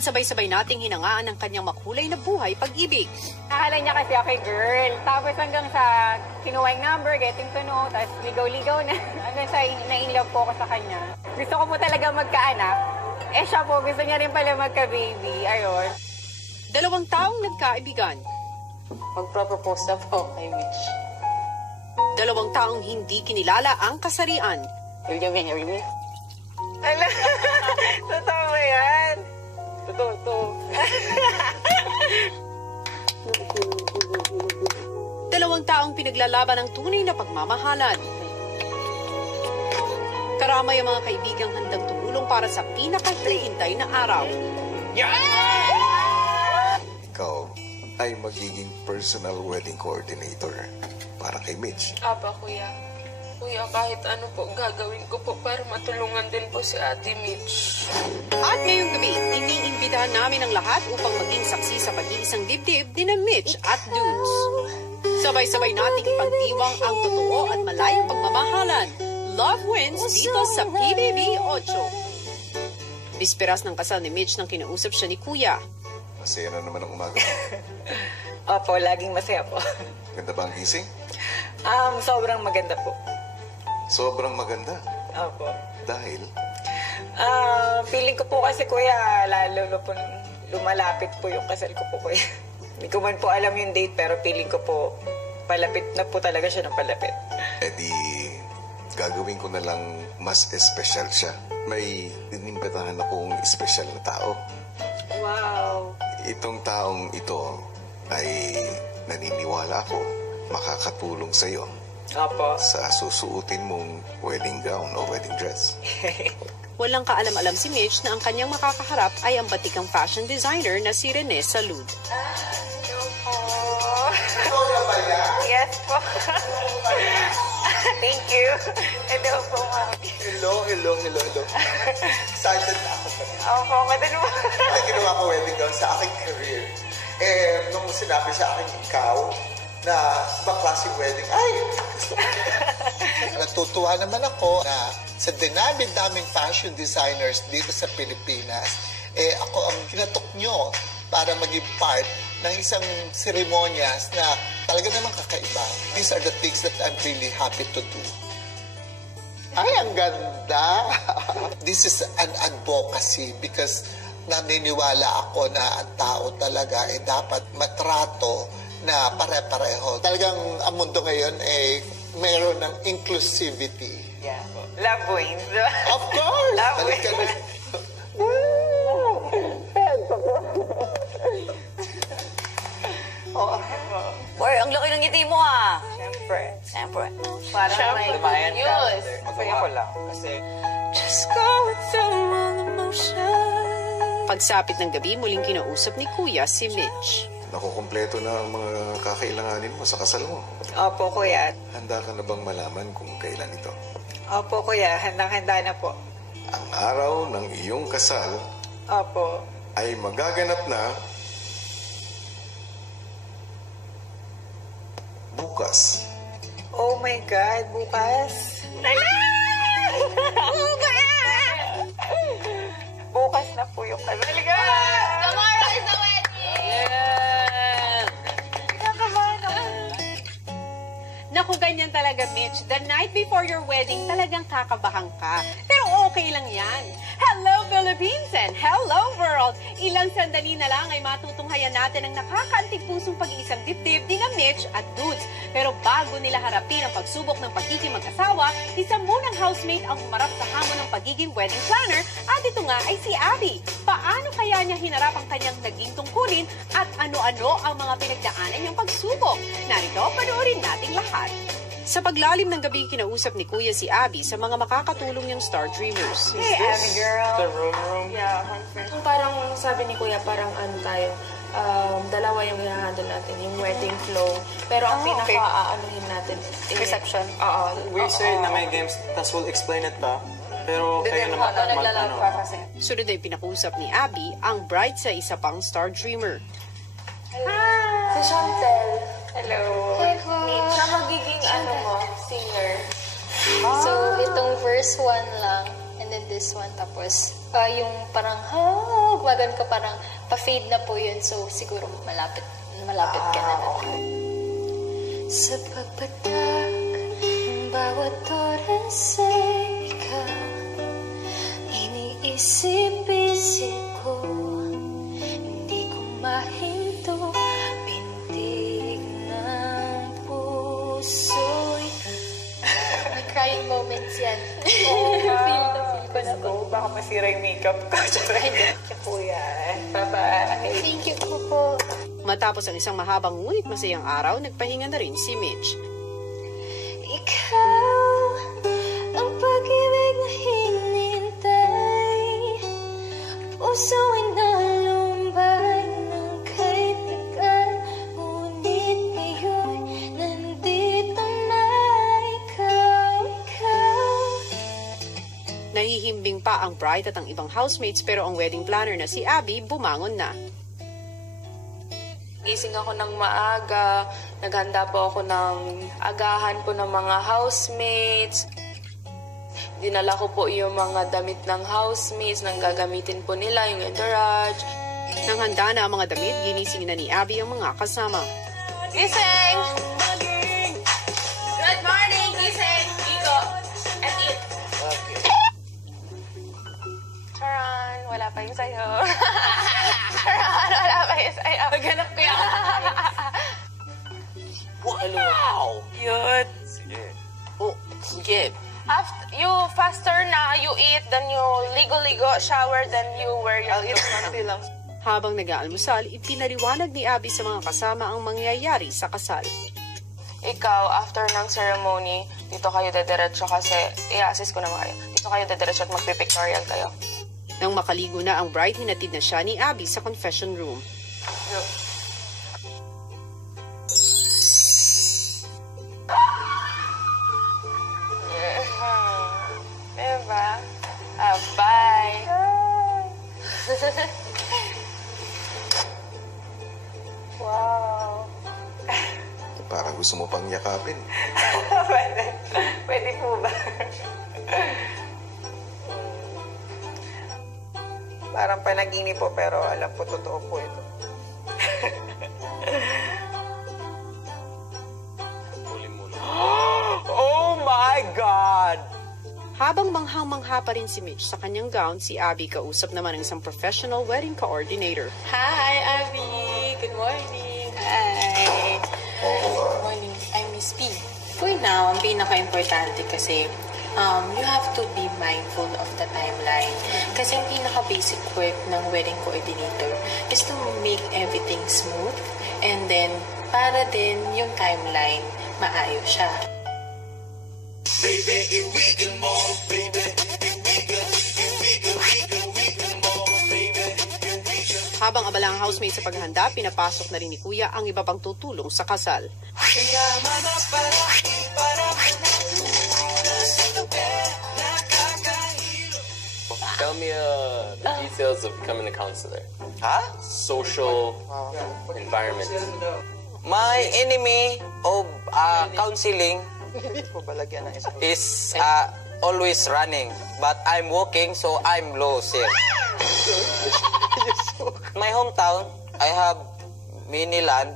at sabay-sabay nating hinangaan ang kanyang makulay na buhay pag-ibig. Akala niya kasi ako girl. Tapos hanggang sa kinuha yung number, getting to know, tapos ligaw-ligaw na. Hanggang sa na-inlove po ako sa kanya. Gusto ko po talaga magkaanak. Eh siya po, gusto niya rin pala magka-baby. Ayun. 2 taong nagkaibigan. Magpropose na po kay Mitch. 2 taong hindi kinilala ang kasarian. Will you marry me? Ala, totoo ba yan? Totoo. 2 taong pinaglalaban ng tunay na pagmamahalan. Karamay ang mga kaibigang handang tumulong para sa pinakahihintay na araw. Ikaw ay magiging personal wedding coordinator para kay Mitch. Apa, kuya. Kuya, kahit ano po, gagawin ko po para matulungan din po si Ate Mitch. At ngayong gabi, iniimbitahan namin ang lahat upang maging saksi sa pag-iisang dibdib ni na Mitch at Dudes. Sabay-sabay nating ipagdiwang ang totoo at malayong pagmamahalan. Love wins dito sa PBB 8. Bisperas ng kasal ni Mitch nang kinausap siya ni Kuya. Masaya na naman ang umaga. Opo, laging masaya po. Ganda ba ang gising? Sobrang maganda po. Sobrang maganda. Opo. Dahil? Feeling ko po kasi kuya, lalo po lumalapit po yung kasal ko po kuya. Hindi ko man po alam yung date pero feeling ko po palapit na po talaga siya ng palapit. Eh di, gagawin ko na lang mas espesyal siya. May inimbitahan akong espesyal na tao. Wow. Itong taong ito ay naniniwala ako makakatulong sa iyo. Opo. Sa susuotin mong wedding gown o wedding dress. Walang kaalam-alam si Mitch na ang kanyang makakaharap ay ang batikang fashion designer na si Rene Salud. Hello po. Yes po. Thank you. Hello po, Mami. Hello. Excited na ako pa. Opo, madali mo. Ang ginawa ko wedding gown sa aking career. Nung sinabi sa akin ikaw na baklaseng wedding, ay! Natutuwa naman ako na sa dinami-daming fashion designers dito sa Pilipinas, ako ang kinatok nyo para maging part ng isang seremonyas na talaga naman kakaiba. These are the things that I'm really happy to do. Ay, ang ganda! This is an advocacy because naniniwala ako na ang tao talaga ay dapat matrato na pare-pareho. Talagang ang mundo ngayon ay mayroon ng inclusivity. Yeah. Love wins. Of course! Love wins. Boy, ang laki ng ngiti mo ah. Siyempre. Parang may Dumayan ka. news. Masaya ko lang. Kasi Just go through all emotion. Pagsapit ng gabi, muling kinausap ni Kuya si Mitch. Nakukumpleto na ang mga kakailanganin mo sa kasal mo. Opo, kuya. Handa ka na bang malaman kung kailan ito? Opo, kuya. Handang-handa na po. Ang araw ng iyong kasal Opo. ay magaganap na bukas. Oh my God, bukas? Bukas na po yung kasal. Tomorrow is the wedding! Yeah! Kinakabahan ako. Naku, ganyan talaga, Mitch. The night before your wedding, talagang kakabahan ka. Pero okay lang yan. Hello, Philippines, and hello, world! Ilang sandali na lang ay matutunghayan natin ang nakakaantig pusong pag-iisang dibdib ni na Mitch at Dudes. Pero bago nila harapin ang pagsubok ng pagiging mag-asawa, isa munang housemate ang humarap sa hamon ng pagiging wedding planner at ito nga ay si Abby. Paano kaya niya hinarap ang kanyang naging tungkulin at ano-ano ang mga pinagdaanan niyang pagsubok? Narito, panoorin nating lahat. Sa paglalim ng gabi, kinausap ni Kuya si Abby sa mga makakatulong niyang Star Dreamers. Hey, Abby girl. the room. Yeah, conference. Parang sabi ni Kuya, parang ano tayo, dalawa yung i-handle natin, yung wedding flow. Pero ang pinaka-aanuhin natin, Reception. We say na may games, tas we'll explain it ba? Pero kayo naman Sunod na ipinakusap ni Abby ang bride sa isa pang Star Dreamer. si Chantel, Hello. siya magiging ano mo, singer. So, itong verse 1 lang, and then this this one. Tapos, yung parang, gumagan ka, parang pa-fade na po yun. So, siguro malapit ka na. Sa pagpatak ng bawat oras ay ikaw, iniisip-isip ko, hindi ko mahinto, pintig ng puso'y crying moments yan. Feel ko na po. Baka masira yung makeup ko. Thank you po yan. Bye-bye. Thank you po. Matapos ang isang mahabang ngunit masayang araw, nagpahinga na rin si Mitch. Ikaw ang pag-ibig na hinintay, puso ay nalumbay ng kaibigan, ngunit ngayon nandito na ikaw. Nahihimbing pa ang bride at ang ibang housemates pero ang wedding planner na si Abby bumangon na. Gising ako ng maaga, naghanda po ako ng agahan po ng mga housemates. Dinala ko po yung mga damit ng housemates nang gagamitin po nila, yung entourage. Nang handa na ang mga damit, ginising na ni Abby ang mga kasama. Gising! Good morning, gising! Iko, and eat. Charan, wala pa yung sayo. Charan, wala pa yung sayo. Maghanap ko yung Wow! cute. Sige. Oh, sige. After you faster na, you eat, then you ligo-ligo, shower, then you wear your clothes. Habang nag-aalmusal, ipinaliwanag ni Abby sa mga kasama ang mangyayari sa kasal. Ikaw, after ng ceremony, dito kayo dediretso kasi i-assist ko naman kayo. Dito kayo dediretso at magpipictorial kayo. Nang makaligo na ang bride, hinatid na siya ni Abby sa confession room. Diba? Bye! Wow! Parang gusto mo pang yakapin. Pwede po ba? Parang panaginip po, pero alam po, totoo po ito. Oh my God! Habang manghang-mangha pa rin si Mitch sa kanyang gown, si Abby kausap naman ng isang professional wedding coordinator. Hi, Abby! Good morning! Hi! Good morning. I'm Miss P. For now, ang pinaka-importante kasi you have to be mindful of the timeline. Kasi ang pinaka-basic work ng wedding coordinator is to make everything smooth and then para din yung timeline maayos siya. Habang abala ang housemate sa paghahanda, pinapasok na rin ni Kuya ang iba pang tutulong sa kasal. Tell me the details of becoming a counselor. Huh? Social environment. My enemy of counseling is always running, but I'm walking, so I'm low still. My hometown, I have mini land.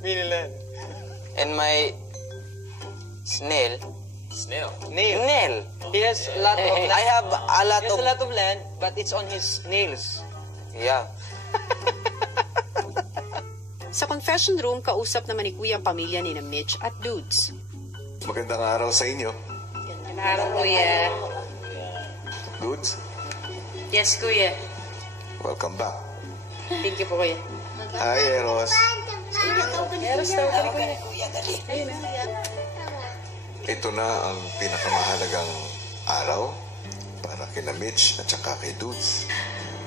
Mini land. And my snail. Snail. Nail. He has a lot of land. I have a lot He has of... a lot of land, but it's on his nails. Yeah. Sa confession room, kausap naman ni Kuya ang pamilya ni na Mitch at Dudes. Magandang araw sa inyo. Magandang araw, Kuya. Dudes, Yes, Kuya. welcome back. Thank you po, Kuya. Hi, Eros. Ito na ang pinakamahalagang araw para kina Mitch at saka kay Dudes.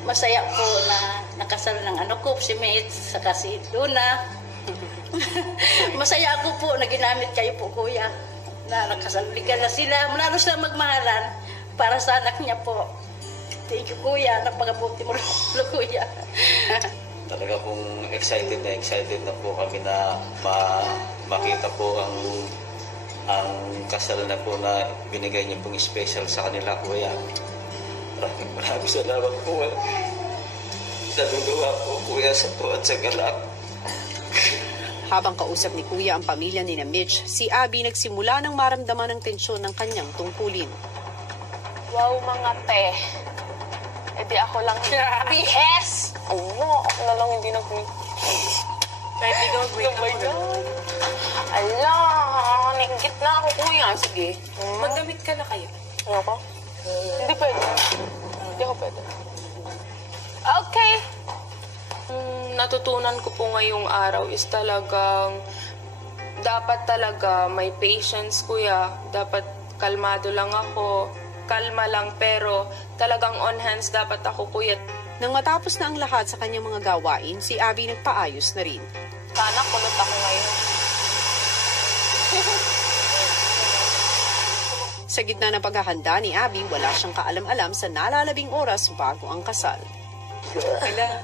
Masaya po na nakasal ng ano ko, si Mitch, saka si Luna. Masaya ako po na ginamit kayo po, Kuya. Na nakasal, bigyan na sila, lalo sila magmahalan para sa anak niya po. Thank you, Kuya. Napagabuti mo, Kuya. Talaga pong excited na po kami na makita po ang kasal na po na binigay niyo pong special sa kanila, Kuya. Maraming salamat po. Nalugawa po, Kuya, sa to at sa galak. Habang kausap ni Kuya ang pamilya ni na Mitch, si Abby nagsimula ng maramdaman ng tensyon ng kanyang tungkulin. Wow, mga te. E di ako lang bihes! Ano, ako na lang hindi nag-meet. Kahit ikaw, wait Oh my God. Ala, nainggit na ako, Kuya. Sige. Magdamit ka na kayo. Ayoko? Hindi pwede. Hindi ako pwede. Okay. Natutunan ko po ngayong araw is talagang dapat talaga may patience, Kuya. Dapat kalmado lang ako. Kalma lang, pero talagang on hands dapat ako, Kuya. Nang matapos na ang lahat sa kanyang mga gawain, si Abby nagpaayos na rin. Sana kulot ako ngayon. Sa gitna ng paghahanda ni Abby, wala siyang kaalam-alam sa nalalabing oras bago ang kasal. Kailan?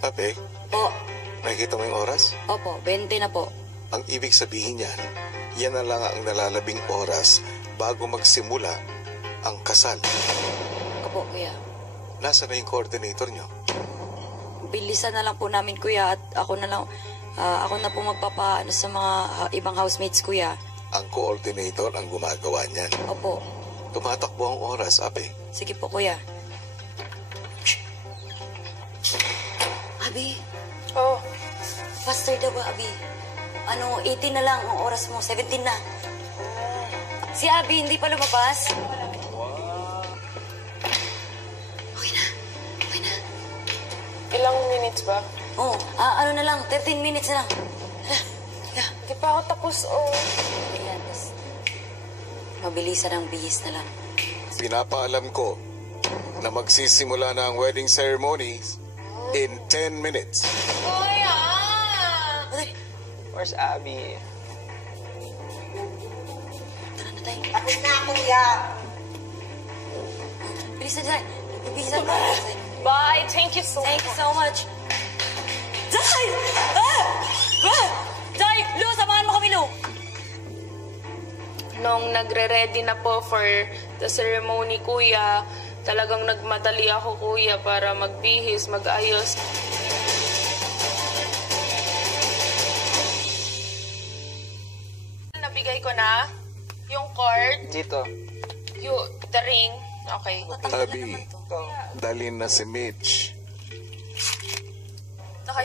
Pape, Po. nakikita mo yung oras? Opo, 20 na po. Ang ibig sabihin yan, yan na lang ang nalalabing oras bago magsimula ang kasal. Opo, Kuya. Nasaan na yung coordinator nyo? Bilisan na lang po namin, Kuya, at ako na po magpapaano sa mga ibang housemates, Kuya. Ang coordinator ang gumagawa niyan. Opo. Tumatakbo ang oras, Ape. Sige po, Kuya. Abi? Oh. Faster daw ba, Abi? 18 na lang ang oras mo. 17 na. Si Abi, hindi pa lumabas? Ilang minutes ba? Oo. Ano na lang, 13 minutes na lang. Hindi pa ako tapos, oh. Ayan, mabilisan ang bihis na lang. Pinapaalam ko na magsisimula na ang wedding ceremony in 10 minutes. Kuya! Where's Abby? Tara na tayo. Tapos na, Kuya. Bilisan dyan. Bilisan mo. Bye! Thank you so Thank you so much. Day! Day! Lu, samahan mo kami, Lu. Nung nagre-ready na po for the ceremony, Kuya, talagang nagmadali ako, Kuya, para magbihis, mag-ayos. Nabigay ko na yung cord, Dito. the ring. Okay. Abby, dalhin na si Mitch.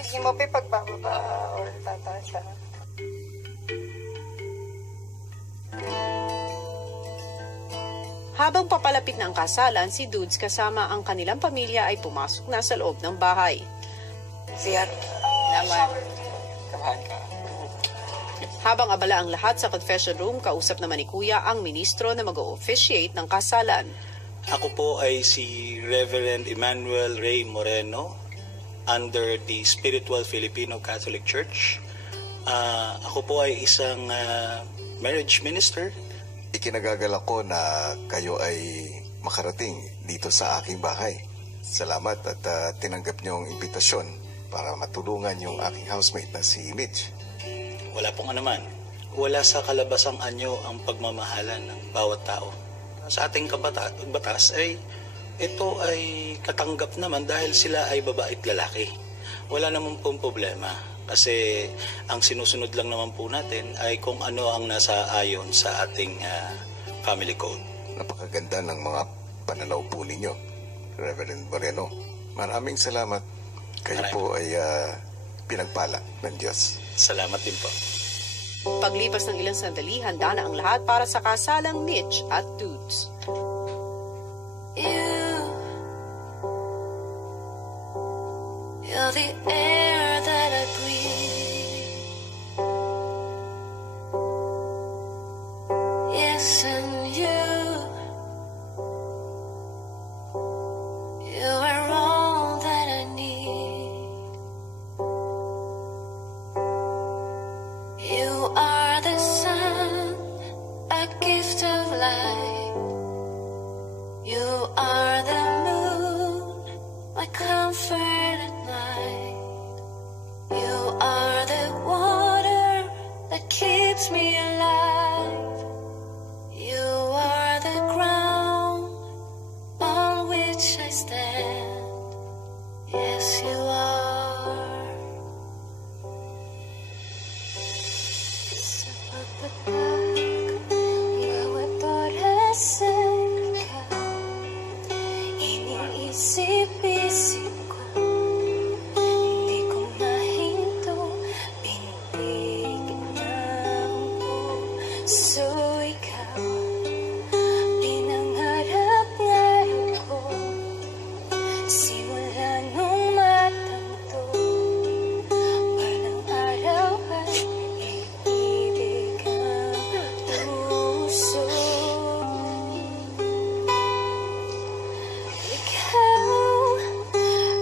Sige mo, pagbababa or tataas siya. Habang papalapit na ang kasalan, si Dudes kasama ang kanilang pamilya ay pumasok na sa loob ng bahay. Siyat. Naman. Kabahan ka. Habang abala ang lahat sa confession room, kausap naman ni Kuya ang ministro na mag-o-officiate ng kasalan. Ako po ay si Reverend Emmanuel Ray Moreno under the Spiritual Filipino Catholic Church. Ako po ay isang marriage minister. Ikinagagalak ko na kayo ay makarating dito sa aking bahay. Salamat at tinanggap niyo ang imbitasyon para matulungan yung aking housemate na si Mitch. Wala pong anuman. Wala sa kalabasang anyo ang pagmamahalan ng bawat tao. Sa ating batas ay ito ay katanggap naman dahil sila ay babae at lalaki. Wala naman pong problema kasi ang sinusunod lang naman po natin ay kung ano ang nasa ayon sa ating family code. Napakaganda ng mga pananaw po ninyo, Reverend Moreno. Maraming salamat. Kayo po ay pinagpala ng Diyos. Salamat din po. Paglipas ng ilang sandali, handa na ang lahat para sa kasalang Mitch at Dudes. You're the air that I breathe. Yes, and you are all that I need. You are the sun, a gift of light. You are the moon, my comfort at night. You are the water that keeps keeps me alive. You are the ground on which I stand. Yes, you are. Sa pagpatak, bawat oras ay ikaw. Iniisip-isip ko, hindi ko mahinto, pinitigil ng puso ikaw. Pinangarap-ngarap ko, simula nung matanto, walang araw ay iibig ang puso. Ikaw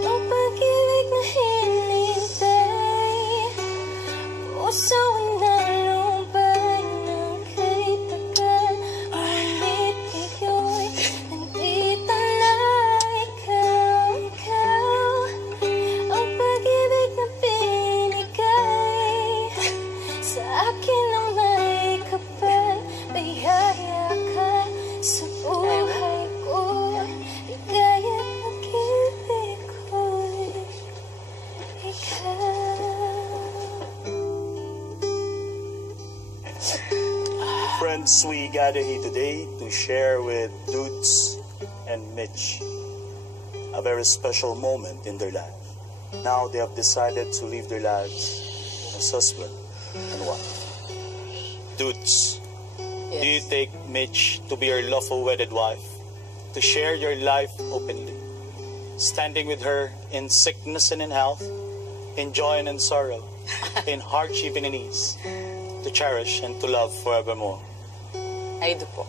ang pag-ibig na hinintay, puso na lumbay ng kay tagal. Ngunit ngayon, nandito na ikaw, ikaw ang pag-ibig na binigay sa akin ng may kapal. Biyaya ka sa buhay ko, ligaya at pag-ibig ko'y ikaw. Friends, we gather here today to share with Dudes and Mitch a very special moment in their life. Now they have decided to live their lives as husband and wife. Dudes, do you take Mitch to be your lawful wedded wife, to share your life openly, standing with her in sickness and in health, in joy and in sorrow, in hardship and in ease, to cherish and to love forevermore? I do po.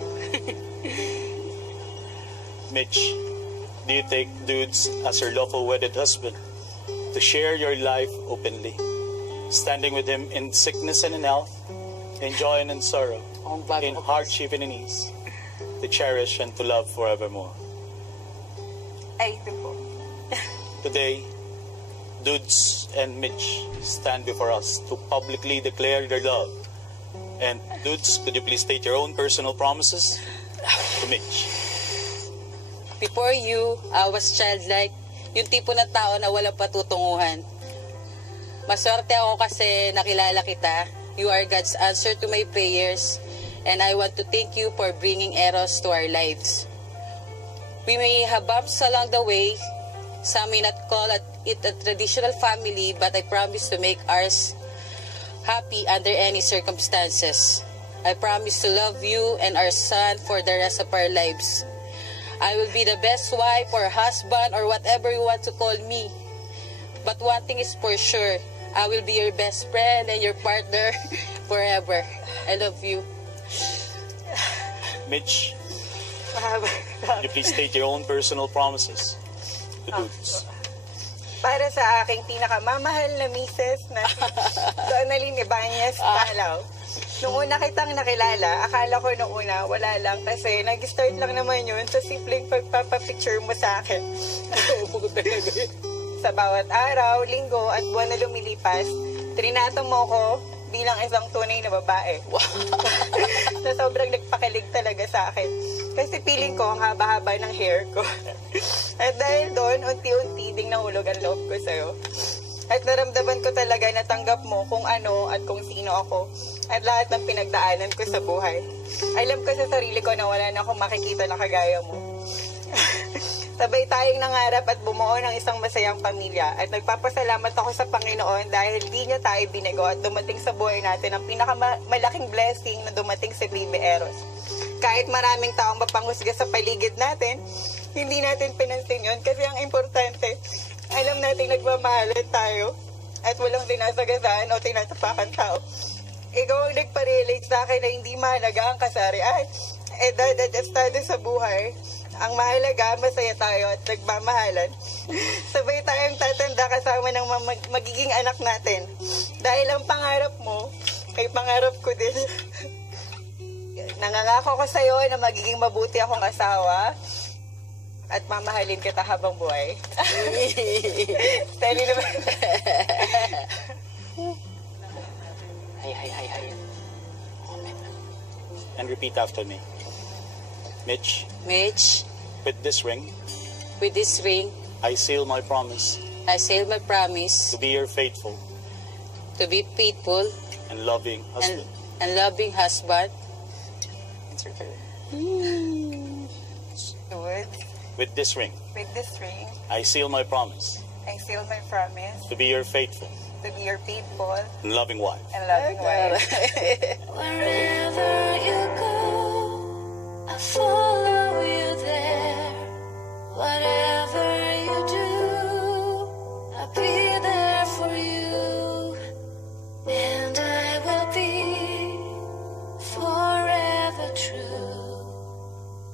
Mitch, do you take Dudes as your lawful wedded husband, to share your life openly, standing with him in sickness and in health, in joy and in sorrow, in hardship and in ease, to cherish and to love forevermore? Ay, ito po. Today, Dudes and Mitch stand before us to publicly declare their love. And Dudes, could you please state your own personal promises to Mitch? Before you, I was childlike. Yung tipo na tao na walang patutunguhan. Maswerte ako kasi nakilala kita. You are God's answer to my prayers. And I want to thank you for bringing Eros to our lives. We may have bumps along the way. Some may not call it a traditional family, but I promise to make ours happy under any circumstances. I promise to love you and our son for the rest of our lives. I will be the best wife or husband or whatever you want to call me. But one thing is for sure, I will be your best friend and your partner forever. I love you. Mitch, could you please state your own personal promises to Dudes? Para sa aking pinakamamahal na misis na si Donalyn Ibanez Talaw. Nung una kitang nakilala, akala ko nung una wala lang kasi nag-start lang naman yun sa simpleng pagpapapicture mo sa akin. Sa bawat araw, linggo at buwan na lumilipas, trinato mo ko bilang isang tunay na babae. Na sobrang nagpakilig talaga sa akin. Kasi feeling ko ang haba-haba ng hair ko. At dahil doon, unti-unti ding nahulog ang loob ko sa'yo. At naramdaman ko talaga na tanggap mo kung ano at kung sino ako. At lahat ng pinagdaanan ko sa buhay. Alam ko sa sarili ko na wala na akong makikita na kagaya mo. Sabay tayong nangarap at bumuo ng isang masayang pamilya. At nagpapasalamat ako sa Panginoon dahil di niya tayo binigo at dumating sa buhay natin ang pinakamalaking blessing na dumating sa Baby Eros. Kahit maraming taong mapanghusga sa paligid natin, hindi natin pinansin yun kasi ang importante, alam natin nagmamahalan tayo at walang dinasagasaan o tinatapakan tao. Ikaw ang nagpa-relate sa akin na hindi mahalaga ang kasarian, edad at estado sa buhay. Ang mahalaga, masaya tayo at nagmamahalan. Sabay tayong tatanda kasama ng magiging anak natin. Dahil ang pangarap mo, ay pangarap ko din. Nangangako ko sa'yo na magiging mabuti akong asawa at mamahalin kita habang buhay. Steady naman. Hay. and repeat after me. Mitch, Mitch, with this ring, with this ring, I seal my promise I seal my promise to be your faithful to be faithful and loving husband. and loving husband. With this ring, I seal my promise I seal my promise to be your faithful to be your faithful and loving wife. and loving wife. Wherever you go, I follow you there. Whatever you do, I'll be there for you. And I will be forever true,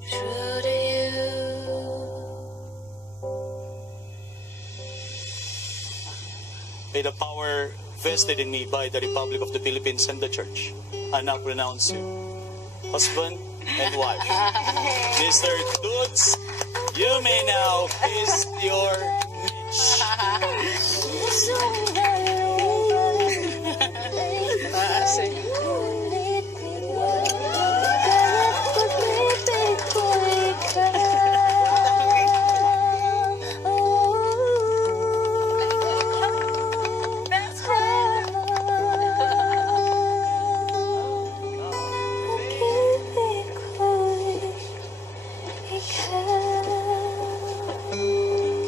true to you. By the power vested in me by the Republic of the Philippines and the Church, I now pronounce you husband and wife. Mr. Dudes, you may now kiss your Mitch.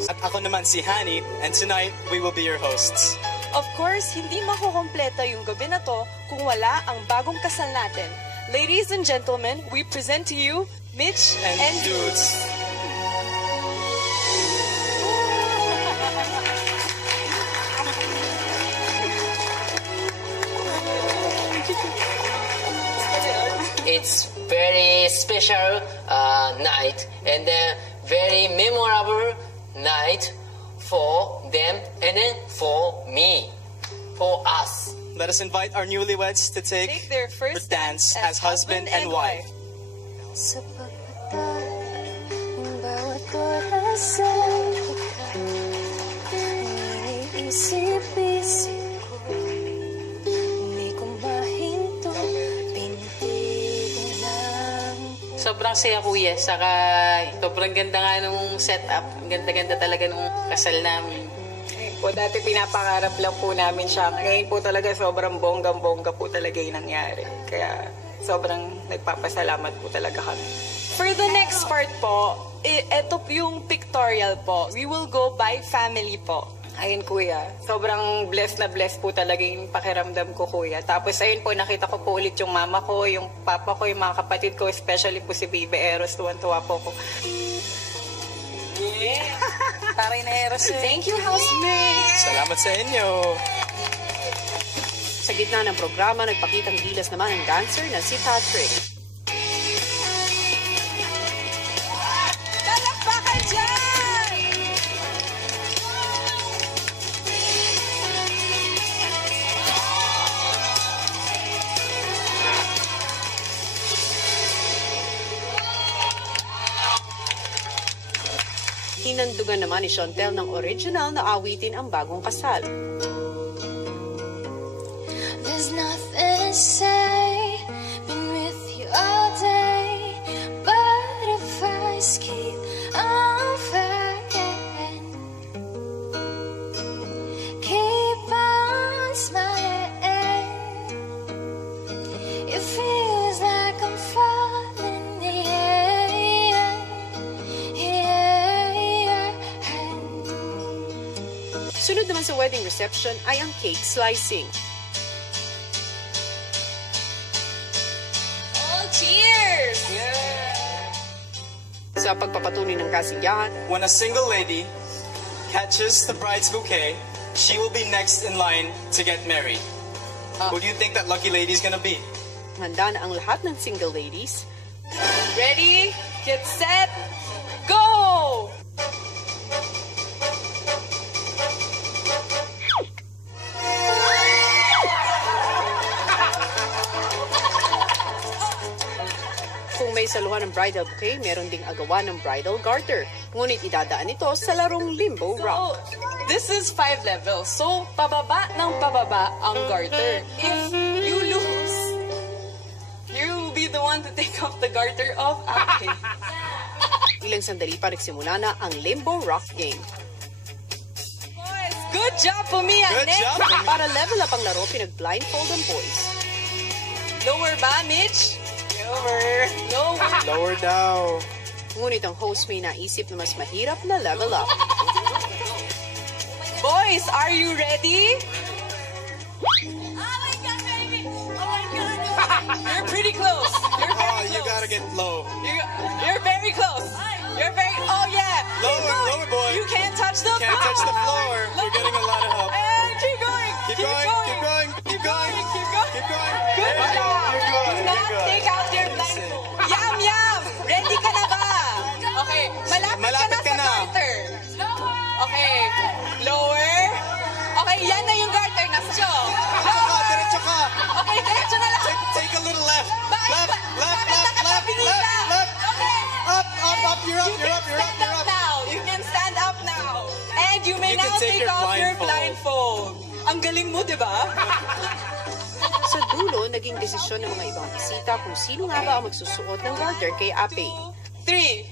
At ako naman si Hani, and tonight we will be your hosts. Of course, hindi makukompleta yung gabi na to kung wala ang bagong kasal natin. Ladies and gentlemen, we present to you Mitch and Dudes. It's very special night and then very memorable night for them and then for me, for us. Let us invite our newlyweds to take their first dance as husband and wife. Sa pagpatak ng bawat orasan ikaw, iniisip-isip ko, hindi ko mahinto, pinitigan lang. Sobrang saya kuya, saka sobrang ganda nga nung setup. Ang ganda-ganda talaga nung kasal namin. Po, dati pinapangarap lang po namin siya. Ngayon po talaga sobrang bonggang-bongga po talaga yung nangyari. Kaya sobrang nagpapasalamat po talaga kami. For the next part po, ito yung pictorial po. We will go by family po. Ayun kuya, sobrang blessed na blessed po talaga yung pakiramdam ko kuya. Tapos ayun po, nakita ko po ulit yung mama ko, yung papa ko, yung mga kapatid ko, especially po si Baby Eros, tuwan-tuwa po ko. Yeah. Taray na Eros eh. Thank you, housemates! Salamat sa inyo! Sa gitna ng programa, nagpakitang gilas naman ang dancer na si Patrick. Palakpakan dyan! Hinandugan naman ni Chantel ng original na awitin ang bagong kasal. There's nothing to say, been with you all day, butterflies keep on flying, keep on smiling, it feels like I'm falling, Sunod naman sa wedding reception ay ang cake slicing. Oh, cheers! Sa pagpapatuloy ng kasiyahan, When a single lady catches the bride's bouquet, she will be next in line to get married. Who do you think that lucky lady is gonna be? handa na ang lahat ng single ladies. Ready, get set, go! Kung may saluhan ng bridal bouquet, meron ding agawan ng bridal garter. Ngunit idadaan ito sa larong limbo rock. This is 5 levels. So, pababa ng pababa ang garter. If you lose, you will be the one to take off the garter of Ate. Ilang sandali pa nagsimula na ang Limbo Rock Game. Boys, good job po Mia. Good Next. job, Mia. Para level up ang laro, pinag-blindfold ang boys. Lower ba, Mitch? Lower. Lower. Lower daw. Ngunit ang host may naisip na mas mahirap na level up. Boys, are you ready? You're pretty close. You're very close. You gotta get low. You're very close. You're very. Oh yeah. Lower, boy. You can't touch the floor. Can't touch the floor. We're getting a lot of help. And keep going. Keep going. Keep going. Keep going. Keep going. Keep going. Good Hey, job. you're good. Do not You're good. take out your blindfold. Yum yum. Ready ka na ba? Okay. Malapit ka na sa garter. Okay. Lower. Okay, yan na yung garter. Nasa Diretso ka. Okay, diretso na lang. Take a little left. Bakit? Left. Okay. Up. You're up. Stand up now. You can stand up now. And you may You can now take take your off your blindfold. blindfold. Ang galing mo, di ba? Sa dulo, naging desisyon ng mga ibang bisita kung sino nga ba ang magsusuot ng garter kay Ape. 3.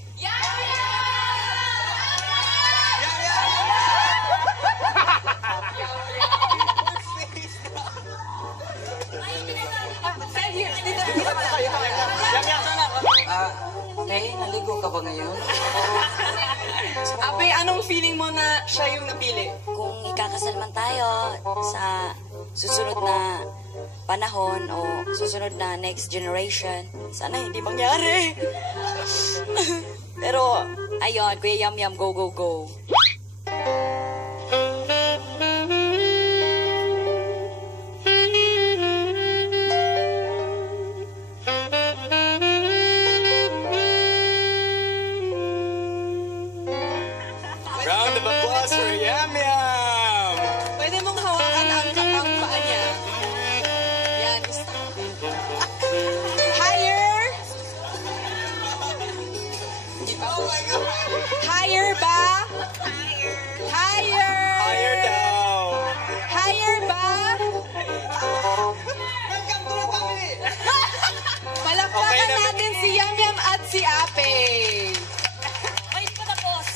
May naligo ka ba ngayon? Ape, anong feeling mo na siya yung napili? Kung ikakasal man tayo sa susunod na panahon o susunod na next generation, sana hindi mangyari. Pero, ayun, Kuya Yum Yum, go, go, go. Round of applause for Yum Yum. Pwede mong hawakan ang paa niya. Yan. Higher. Oh my God. Higher ba? Higher. Higher daw. Higher ba? Palakpakan Okay na. natin si Yum Yum at si Ape. Ay, hindi pa tapos.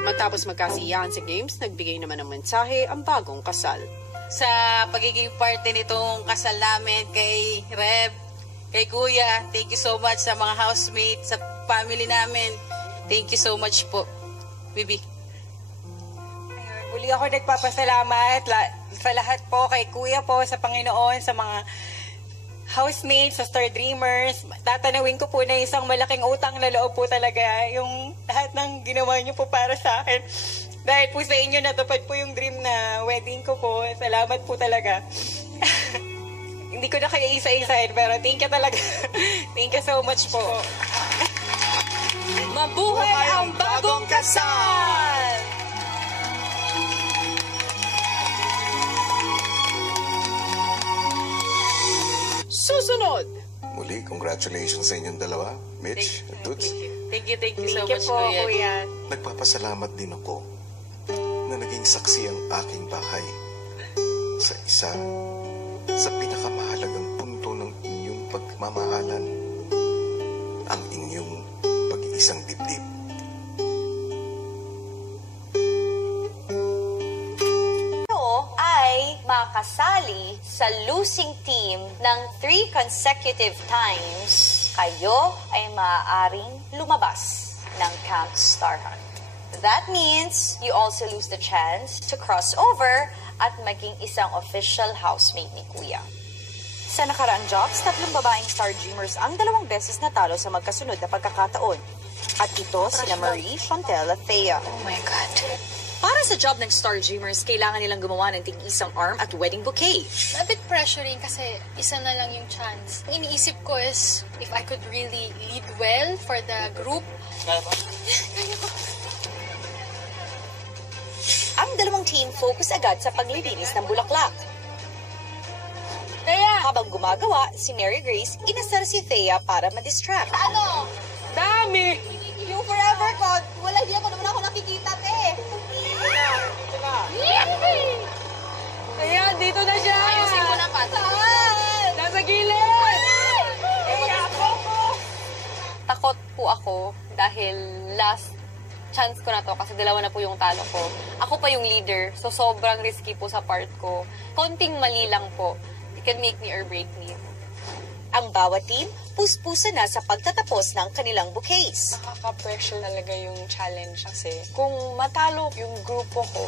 Matapos magkasiyahan sa games, nagbigay naman ng mensahe ang bagong kasal. Sa pagiging parte nitong kasal namin kay Reb, kay Kuya, thank you so much sa mga housemates, sa family namin. Thank you so much po. Bibi. Muli ako nagpapasalamat sa lahat po, kay Kuya po, sa Panginoon, sa mga housemates, sa Star Dreamers. Tatanawin ko po na isang malaking utang na loob po talaga yung lahat ng ginawa niyo po para sa akin. Dahil po sa inyo natupad po yung dream na wedding ko po. Salamat po talaga. Hindi ko na kaya isa-isahin, pero thank you talaga. Thank you so much po. Mabuhay ang bagong kasal! Susunod! Muli, congratulations sa inyong dalawa, Mitch at Toots. Thank you so Thank you much, po, Kuya. Kuya. Nagpapasalamat din ako na naging saksi ang aking bahay sa isa sa pinakamahalagang punto ng inyong pagmamahalan, ang inyong pag-iisang dibdib. Ay makasali sa losing team ng 3 consecutive times, kayo ay maaaring lumabas ng Camp Star Hunt. That means you also lose the chance to cross over at maging isang official housemate ni Kuya. Sa nakaraang jobs, 3 babaeng Star Dreamers ang 2 beses natalo sa magkasunod na pagkakataon. At ito sina Marie, Chantel at Thea. Oh my God. Para sa job ng Star Dreamers, kailangan nilang gumawa ng tig-isang arm at wedding bouquet. A bit pressuring kasi isa na lang yung chance. Ang iniisip ko is if I could really lead well for the group. Kaya ba? Ang 2 team focus agad sa paglilinis ng bulaklak. Thea! Habang gumagawa, si Mary Grace inasar si Thea para ma-distract. Ano? Dami! Yung forever ko, wala, hindi ako naman ako nakikita, te. Kaya dito nalulungkot po ako dahil last chance ko na to kasi dalawa na po yung talo ko. Ako pa yung leader, so sobrang risky po sa part ko. Konting mali lang po. It can make me or break me. Ang bawat team, puspusa na sa pagtatapos ng kanilang bouquets. Nakaka-pressure talaga yung challenge kasi kung matalo yung grupo ko,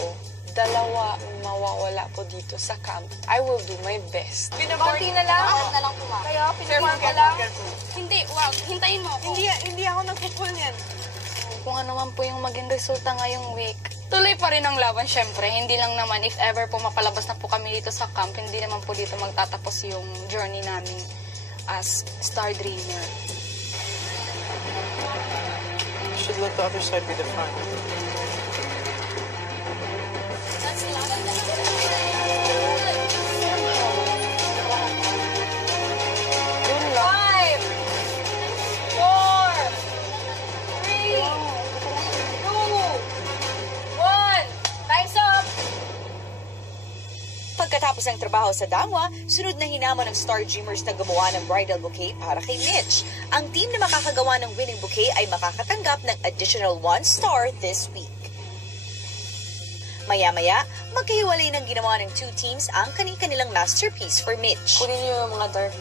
dalawa mawawala po dito sa camp. I will do my best. Konti na lang. Ako na lang pumakas. Kaya, pinapal ka lang. Hindi, wag. Hintayin mo ako. Hindi ako nagpupul niyan. Kung ano man po yung maging resulta ngayong week, tuloy pa rin ang laban, syempre. Hindi lang naman, if ever po mapalabas na po kami dito sa camp, hindi naman po dito magtatapos yung journey namin as Star Dreamer. You should let the other side be the front. Pagkatapos ng trabaho sa Dangwa, sunod na hinamon ng Star Dreamers na gumawa ng bridal bouquet para kay Mitch. Ang team na makakagawa ng winning bouquet ay makakatanggap ng additional 1 star this week. Maya-maya, magkahiwalay ng ginawa ng 2 teams ang kanilang masterpiece for Mitch. Kunin niyo yung mga dark.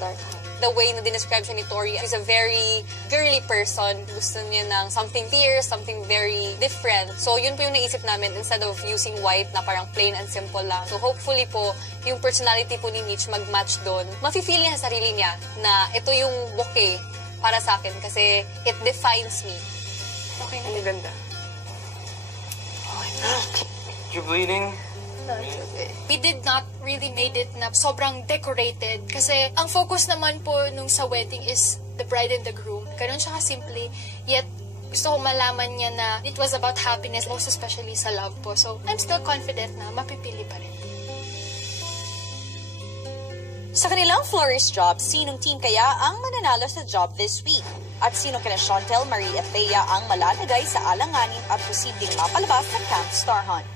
The way na dinescribe siya ni Tori, she's a very girly person. Gusto niya ng something fierce, something very different. So yun po yung naisip namin instead of using white na parang plain and simple lang. So hopefully po, yung personality po ni Mitch mag-match doon. Mafe-feel niya sa sarili niya na ito yung bouquet para sa akin kasi it defines me. Okay na. Ang ganda. You're bleeding? No, it's okay. We did not really made it na sobrang decorated kasi ang focus naman po nung sa wedding is the bride and the groom. Ganun siya kasimple, yet gusto ko malaman niya na it was about happiness, most especially sa love po. So, I'm still confident na mapipili pa rin. Sa kanilang florist job, sinong team kaya ang mananalo sa job this week? At sino kina Chantel, Marie at Thea ang malalagay sa alanganin at posibleng mapalabas sa Camp Star Hunt?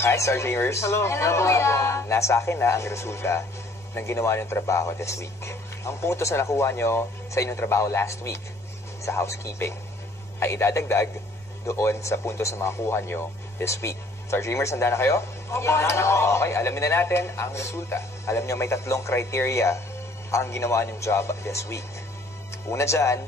Hi, Star Dreamers. Hello. Kuya. Nasa akin na ang resulta ng ginawa niyong trabaho this week. Ang puntos na nakuha niyo sa inyong trabaho last week sa housekeeping ay idadagdag doon sa puntos na makakuha niyo this week. Star Dreamers, handa na kayo? Okay, alamin na natin ang resulta. Alam niyo may 3 criteria ang ginawa niyong job this week. Una dyan,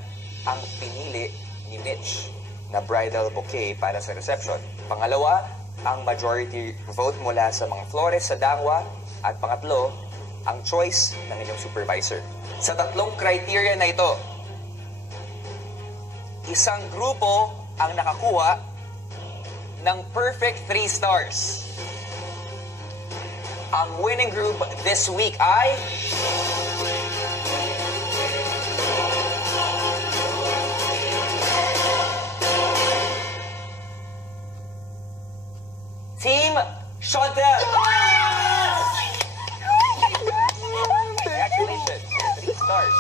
ang pinili ni Mitch na bridal bouquet para sa reception. Pangalawa, ang majority vote mula sa mga flores sa Dangwa. At pangatlo, ang choice ng inyong supervisor. Sa 3 criteria na ito, isang grupo ang nakakuha ng perfect 3 stars. Ang winning group this week ay... Team Chantel! Congratulations! 3 stars.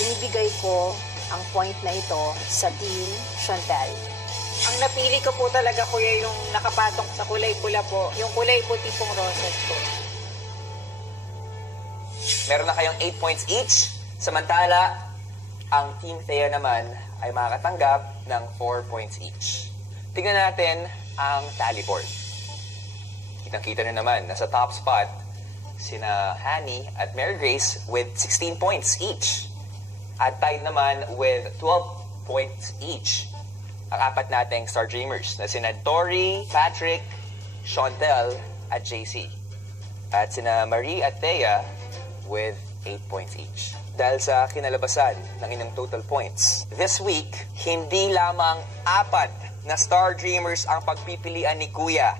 Binibigay ko ang point na ito sa Team Chantel. Ang napili ko po talaga, kuya, yung nakapatong sa kulay pula po. Yung kulay puti pong roses po. Meron na kayong 8 points each. Samantala, ang Team Thea naman ay makakatanggap ng 4 points each. Tingnan natin ang tally board. Kitang-kita nyo naman, nasa top spot sina Hanny at Mary Grace with 16 points each. At tied naman with 12 points each ang 4 nating Star Dreamers na sina Tori, Patrick, Chantel at JC. At sina Marie at Thea with 8 points each. Dahil sa kinalabasan ng inyong total points, this week, hindi lamang 4 na Star Dreamers ang pagpipilian ni Kuya.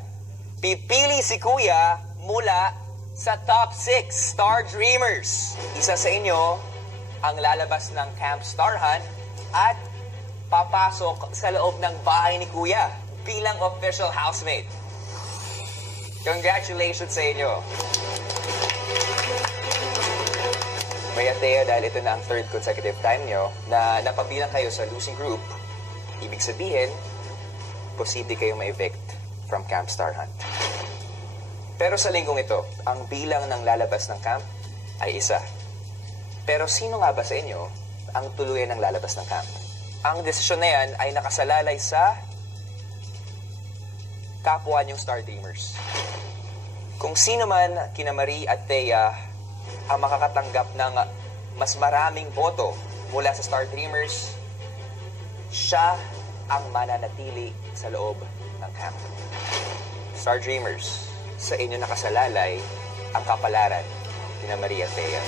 Pipili si Kuya mula sa top 6 Star Dreamers. Isa sa inyo ang lalabas ng Camp Star Hunt at papasok sa loob ng bahay ni Kuya bilang official housemate. Congratulations sa inyo! Maria Thea, dahil ito na ang 3rd consecutive time nyo na napabilang kayo sa losing group, ibig sabihin, posible kayong ma-evict from Camp Star Hunt. Pero sa linggong ito, ang bilang ng lalabas ng camp ay 1. Pero sino nga ba sa inyo ang tuluyan ng lalabas ng camp? Ang desisyon na yan ay nakasalalay sa kapwa niyong Star Dreamers. Kung sino man kina Marie at Thea ang makakatanggap ng mas maraming boto mula sa Star Dreamers, siya ang mananatili sa loob ng camp. Star Dreamers, sa inyo nakasalalay ang kapalaran ni Maria Thea.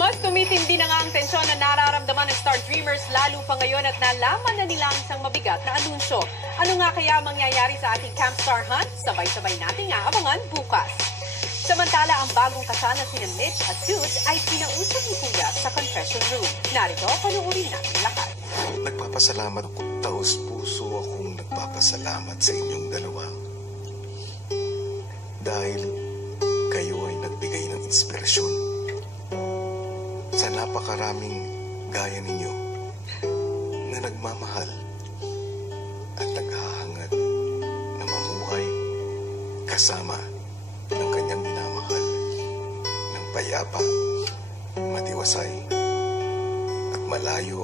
Mas tumitindi na nga ang tensyon na nararamdaman ng Star Dreamers lalo pa ngayon at nalaman na nila ang isang mabigat na anunsyo. Ano nga kaya mangyayari sa ating Camp Star Hunt? Sabay-sabay nating aabangan bukas. Samantala, ang bagong kasana sina Mitch at Toots ay pinausap ni Kuya sa confession room. Narito, panuorin natin lahat. Nagpapasalamat ako, taos-puso akong nagpapasalamat sa inyong dalawa. Dahil kayo ay nagbigay ng inspirasyon sa napakaraming gaya ninyo na nagmamahal at naghahangad na mamuhay kasama ng kanyang minamahal ng payapa, matiwasay at malayo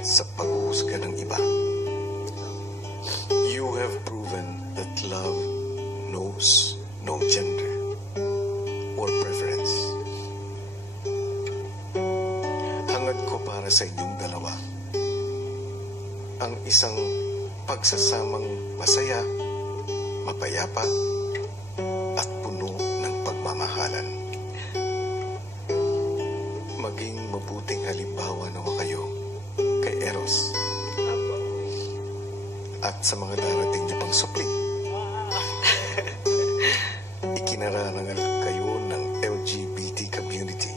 sa paghuhusga ng iba. You have proven that love knows no gender or preference. Hangad ko para sa inyong dalawa ang isang pagsasamang masaya, mapayapa, at puno ng pagmamahalan. Maging mabuting halimbawa nawa kayo kay Eros at sa mga darating niyo pang supling. Ikinararangal kayo ng LGBT community.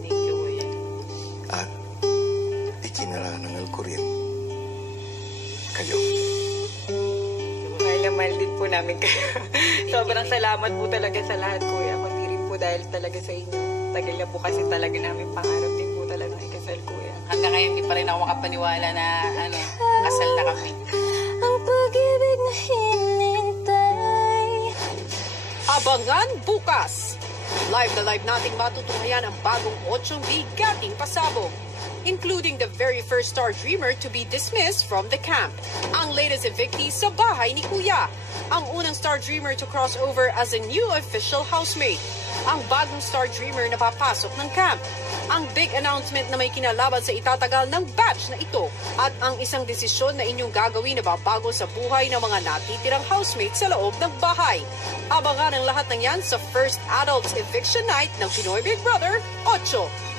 Thank you, Kuya. At ikinararangal ko rin kayo. Mahal na mahal din po namin kayo. Sobrang salamat po talaga sa lahat, Kuya. Kundi rin po dahil talaga sa inyo. Tagal na po kasi talaga namin pangarap din po talaga ng ikasal, Kuya. Hanggang ngayon, hindi pa rin ako makapaniwala na kasal na kami. Ang pag-ibig na hinintay. Abangan bukas! Live na live nating matutunghayan ang bagong 8 bigating pasabog, including the very first Star Dreamer to be dismissed from the camp. Ang latest evictee sa bahay ni Kuya. Ang unang Star Dreamer to cross over as a new official housemate. Ang bagong Star Dreamer na papasok ng camp. Ang big announcement na may kinalaman sa itatagal ng batch na ito. At ang isang desisyon na inyong gagawin na babago sa buhay ng mga natitirang housemates sa loob ng bahay. Abangan ang lahat ng yan sa first adults eviction night ng Pinoy Big Brother 8.